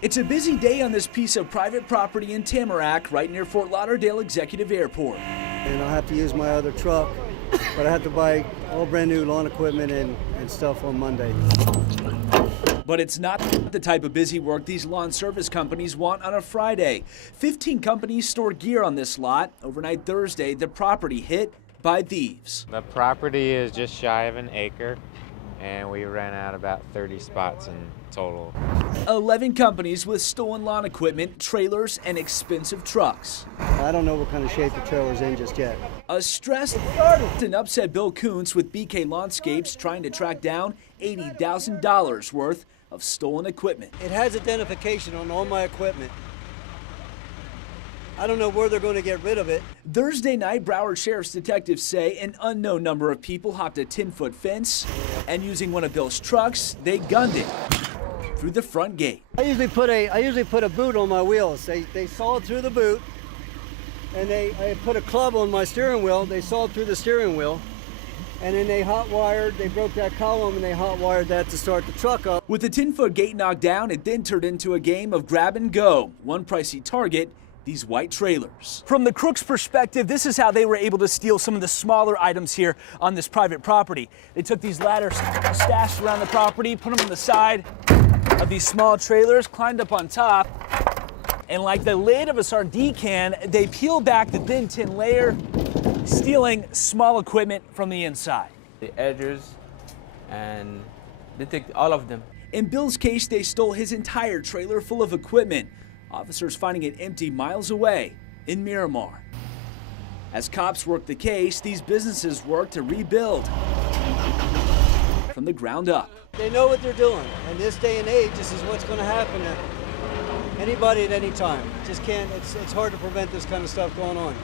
It's a busy day on this piece of private property in Tamarack, right near Fort Lauderdale Executive Airport. And I'll have to use my other truck, but I have to buy all brand new lawn equipment and stuff on Monday. But it's not the type of busy work these lawn service companies want on a Friday. 15 companies store gear on this lot. Overnight Thursday, the property hit by thieves. The property is just shy of an acre, and we ran out about 30 spots in total. 11 companies with stolen lawn equipment, trailers, and expensive trucks. I don't know what kind of shape the trailer's in just yet. A stressed and upset Bill Koontz with BK Lawnscapes trying to track down $80,000 worth of stolen equipment. It has identification on all my equipment. I don't know where they're going to get rid of it. Thursday night, Broward Sheriff's detectives say an unknown number of people hopped a 10-foot fence, and using one of Bill's trucks, they gunned it through the front gate. I usually put a boot on my wheels. They saw it through the boot, and I put a club on my steering wheel. They saw it through the steering wheel, and then they broke that column and they hot wired that to start the truck up. With the 10-foot gate knocked down, it then turned into a game of grab and go. One pricey target, these white trailers. From the crook's perspective, this is how they were able to steal some of the smaller items here on this private property. They took these ladders stashed around the property, put them on the side of these small trailers, climbed up on top, and like the lid of a sardine can, they peeled back the thin tin layer, stealing small equipment from the inside. The edges, and they took all of them. In Bill's case, they stole his entire trailer full of equipment. Officers finding it empty miles away in Miramar. As cops work the case, these businesses work to rebuild from the ground up. They know what they're doing. In this day and age, this is what's going to happen to anybody at any time. Just can't, it's hard to prevent this kind of stuff going on.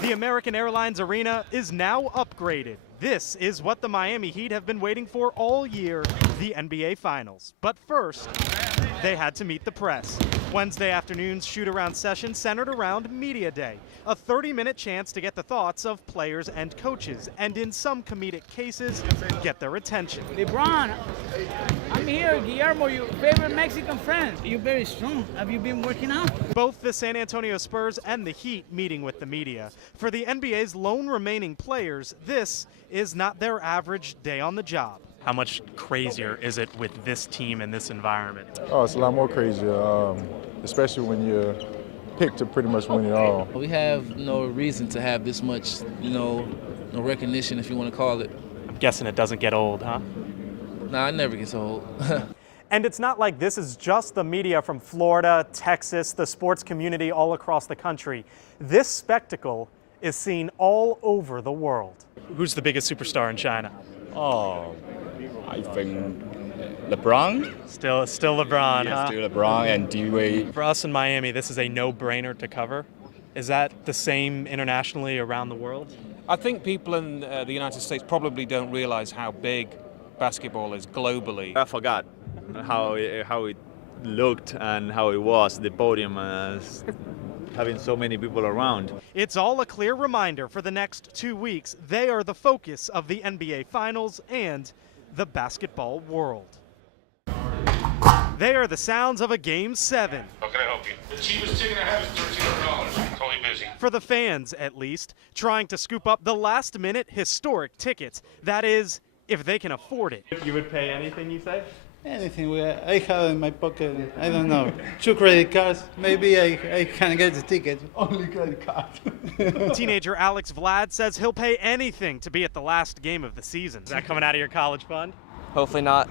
The American Airlines Arena is now upgraded. This is what the Miami Heat have been waiting for all year, the NBA Finals. But first, they had to meet the press. Wednesday afternoon's shoot-around session centered around Media Day, a 30-minute chance to get the thoughts of players and coaches, and in some comedic cases, get their attention. LeBron, I'm here, Guillermo, your favorite Mexican friend. You're very strong. Have you been working out? Both the San Antonio Spurs and the Heat meeting with the media. For the NBA's lone remaining players, this is not their average day on the job. How much crazier is it with this team and this environment? Oh, it's a lot more crazier, especially when you're picked to pretty much win it all. We have no reason to have this much, no recognition, if you want to call it. I'm guessing it doesn't get old, huh? Nah, it never gets old. And it's not like this is just the media from Florida, Texas, the sports community all across the country. This spectacle is seen all over the world. Who's the biggest superstar in China? Oh, I think LeBron. Still LeBron, Yeah, huh? still LeBron and D-Wade. For us in Miami, this is a no-brainer to cover. Is that the same internationally around the world? I think people in the United States probably don't realize how big basketball is globally. I forgot how it looked and how it was, the podium, having so many people around. It's all a clear reminder for the next 2 weeks. They are the focus of the NBA Finals and the basketball world. They are the sounds of a Game 7. How can I help you? The cheapest ticket I have is $1,300. Totally busy. For the fans, at least, trying to scoop up the last-minute historic tickets. That is, if they can afford it. You would pay anything, you say? Anything I have in my pocket, I don't know, 2 credit cards, maybe I can get the ticket. Only credit card. Teenager Alex Vlad says he'll pay anything to be at the last game of the season. Is that coming out of your college fund? Hopefully not.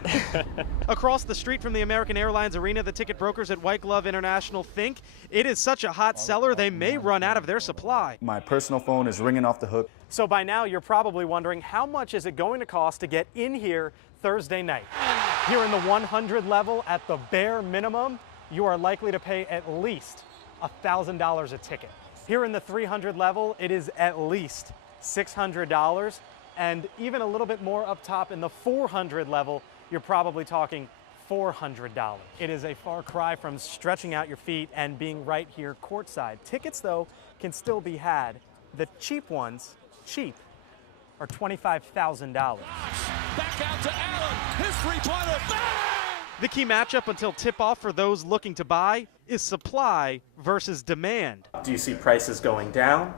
Across the street from the American Airlines Arena, the ticket brokers at White Glove International think it is such a hot seller they may run out of their supply. My personal phone is ringing off the hook. So by now you're probably wondering, how much is it going to cost to get in here Thursday night? Here in the 100 level, at the bare minimum, you are likely to pay at least $1,000 a ticket. Here in the 300 level, it is at least $600, and even a little bit more up top in the 400 level, you're probably talking $400. It is a far cry from stretching out your feet and being right here courtside. Tickets, though, can still be had. The cheap ones, cheap, are $25,000. Back out to Allen. His three-pointer. Bang! The key matchup until tip-off for those looking to buy is supply versus demand. Do you see prices going down?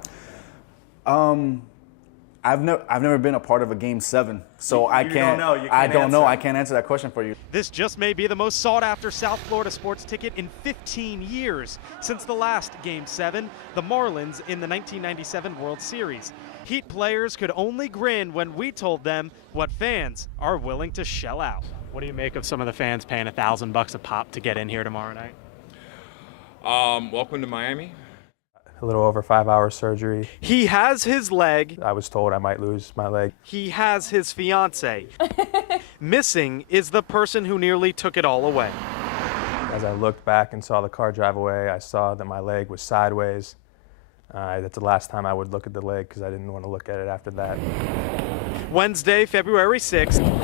I've never been a part of a Game 7, so I can't. I don't know. I can't answer that question for you. This just may be the most sought-after South Florida sports ticket in 15 years since the last Game 7, the Marlins in the 1997 World Series. Heat players could only grin when we told them what fans are willing to shell out. What do you make of some of the fans paying $1,000 a pop to get in here tomorrow night? Welcome to Miami. A little over 5 hours surgery. He has his leg. I was told I might lose my leg. He has his fiance. Missing is the person who nearly took it all away. As I looked back and saw the car drive away, I saw that my leg was sideways. That's the last time I would look at the leg because I didn't want to look at it after that. Wednesday, February 6th.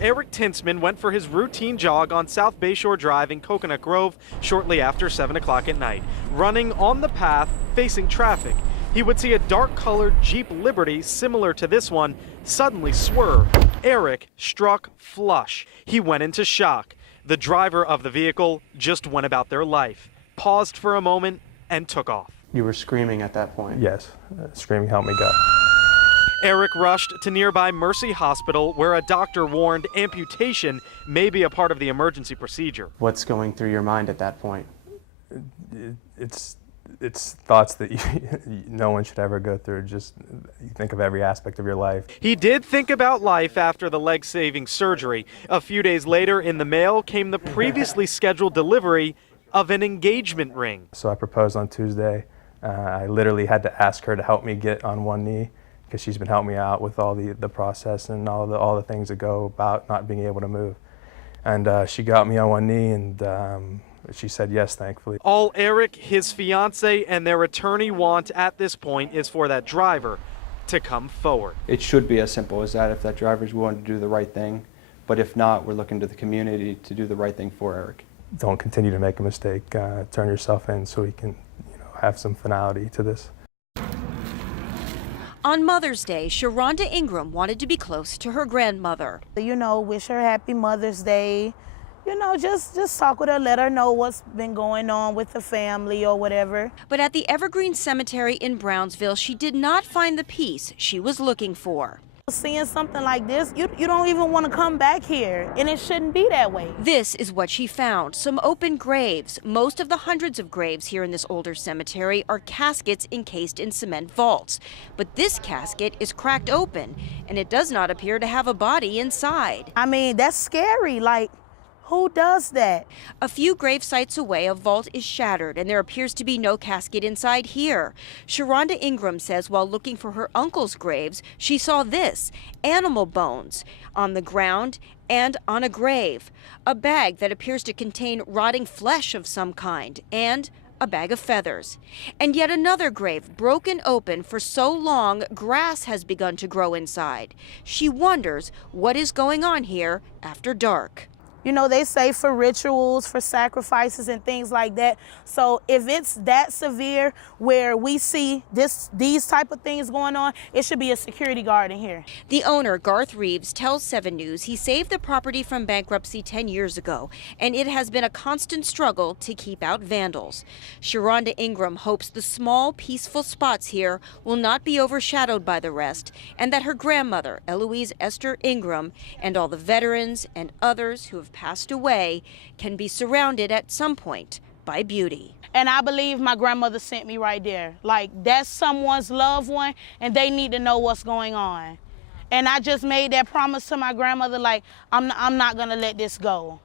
Eric Tinsman went for his routine jog on South Bayshore Drive in Coconut Grove shortly after 7 o'clock at night. Running on the path, facing traffic, he would see a dark-colored Jeep Liberty similar to this one suddenly swerve. Eric struck flush. He went into shock. The driver of the vehicle just went about their life, paused for a moment, and took off. You were screaming at that point. Yes, screaming, help me God. Eric rushed to nearby Mercy Hospital, where a doctor warned amputation may be a part of the emergency procedure. What's going through your mind at that point? It's thoughts that no one should ever go through. Just you think of every aspect of your life. He did think about life after the leg-saving surgery. A few days later, in the mail came the previously scheduled delivery of an engagement ring. So I proposed on Tuesday. I literally had to ask her to help me get on one knee, because she's been helping me out with all the process and all the things that go about not being able to move. And she got me on one knee, and she said yes, thankfully. All Eric, his fiance, and their attorney want at this point is for that driver to come forward. It should be as simple as that if that driver's willing to do the right thing. But if not, we're looking to the community to do the right thing for Eric. Don't continue to make a mistake. Turn yourself in so we can have some finality to this. On Mother's Day, Sharonda Ingram wanted to be close to her grandmother. Wish her happy Mother's Day. Just talk with her, let her know what's been going on with the family or whatever. But at the Evergreen Cemetery in Brownsville, she did not find the peace she was looking for. Seeing something like this, you don't even want to come back here, and it shouldn't be that way. This is what she found, some open graves. Most of the hundreds of graves here in this older cemetery are caskets encased in cement vaults. But this casket is cracked open, and it does not appear to have a body inside. I mean, that's scary. Like, who does that? A few grave sites away, a vault is shattered, and there appears to be no casket inside here. Sharonda Ingram says while looking for her uncle's graves, she saw this, animal bones, on the ground and on a grave. A bag that appears to contain rotting flesh of some kind, and a bag of feathers. And yet another grave, broken open for so long, grass has begun to grow inside. She wonders what is going on here after dark. They say for rituals, for sacrifices and things like that. So if it's that severe where we see these type of things going on, it should be a security guard in here. The owner, Garth Reeves, tells 7 News he saved the property from bankruptcy 10 years ago, and it has been a constant struggle to keep out vandals. Sharonda Ingram hopes the small, peaceful spots here will not be overshadowed by the rest, and that her grandmother, Eloise Esther Ingram, and all the veterans and others who have passed away can be surrounded at some point by beauty. And I believe my grandmother sent me right there. Like, that's someone's loved one, and they need to know what's going on. And I just made that promise to my grandmother, like, I'm not gonna let this go.